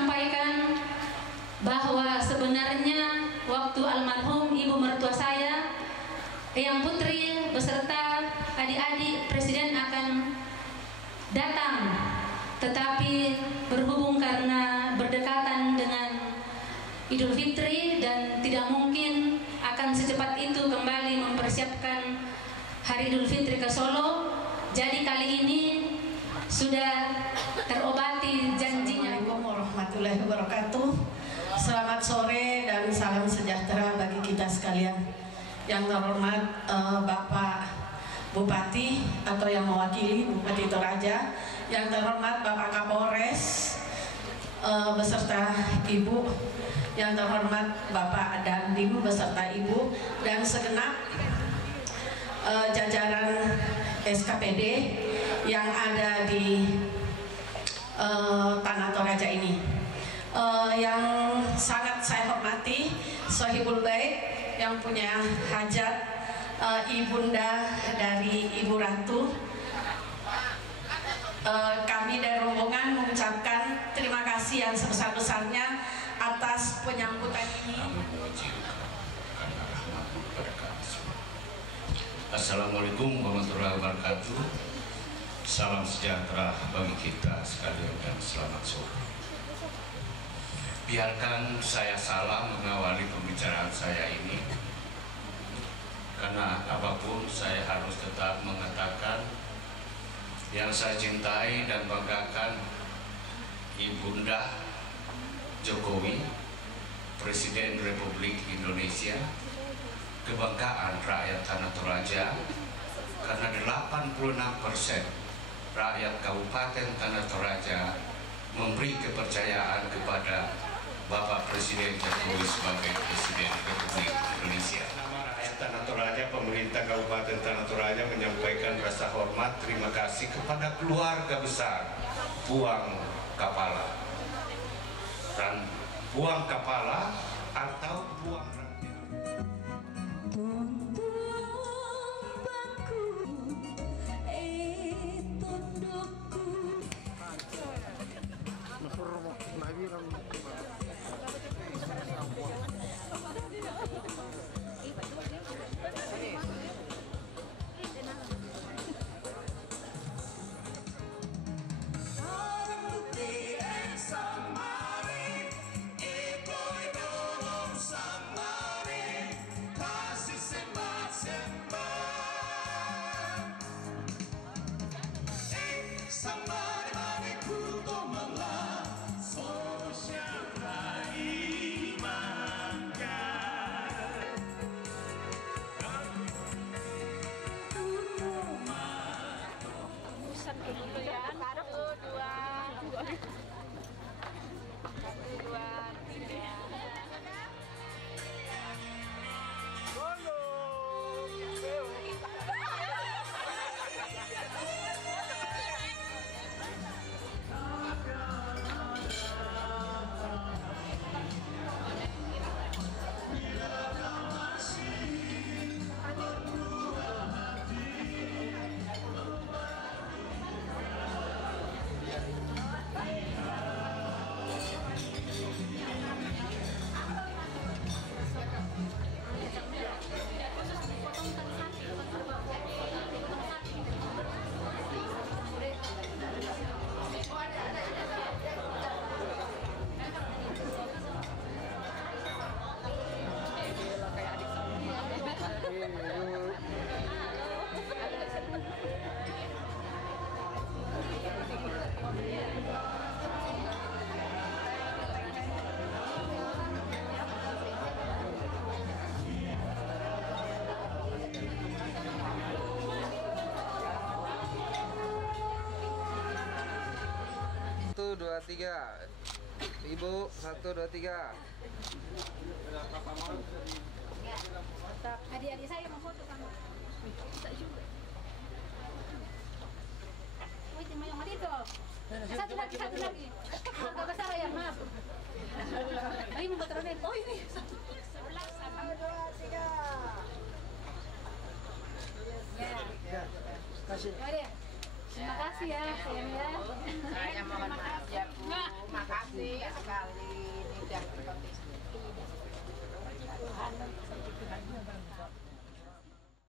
sampaikan bahwa sebenarnya waktu almarhum ibu mertua saya, Eyang Putri beserta adik-adik Presiden akan datang, tetapi berhubung karena berdekatan dengan Idul Fitri dan tidak mungkin akan secepat itu kembali mempersiapkan Hari Idul Fitri ke Solo, jadi kali ini sudah terobati janjinya. Assalamualaikum warahmatullahi wabarakatuh. Selamat sore dan salam sejahtera bagi kita sekalian. Yang terhormat Bapak Bupati atau yang mewakili Bupati Toraja, yang terhormat Bapak Kapolres beserta Ibu, yang terhormat Bapak Dandim beserta Ibu, dan segenap jajaran SKPD yang ada di Tanah Toraja ini. Yang sangat saya hormati Sohibul Bait yang punya hajat, ibunda dari Ibu Ratu. Kami dari rombongan mengucapkan terima kasih yang sebesar-besarnya atas penyambutan ini. Assalamualaikum warahmatullahi wabarakatuh. Salam sejahtera bagi kita sekalian dan selamat sore. Biarkan saya salam mengawali pembicaraan saya ini, karena apapun saya harus tetap mengatakan yang saya cintai dan banggakan Ibunda Jokowi, Presiden Republik Indonesia, kebanggaan rakyat Tanah Toraja, karena 86% rakyat Kabupaten Tanah Toraja memberi kepercayaan kepada Bapak Presiden Jokowi sebagai Presiden Republik Indonesia. Nama rakyat Tanah Toraja, pemerintah Kabupaten Tanah Toraja menyampaikan rasa hormat, terima kasih kepada keluarga besar Buang Kapala dan Buang Kapala atau Buang Rakyat. Satu, dua, tiga. Ibu, 1, 2, 3. Adik-adik saya mau foto sama. Bisa juga. Wih, cuma yang itu. Satu lagi. Agak besar ya, maaf. Ayo mau foto lagi. Oh ini. 11, 1, 2, 3. Ya. Kasih. Mari. Terima kasih ya, sayang ya. Saya mohon maaf ya Bu, makasih sekali ini udah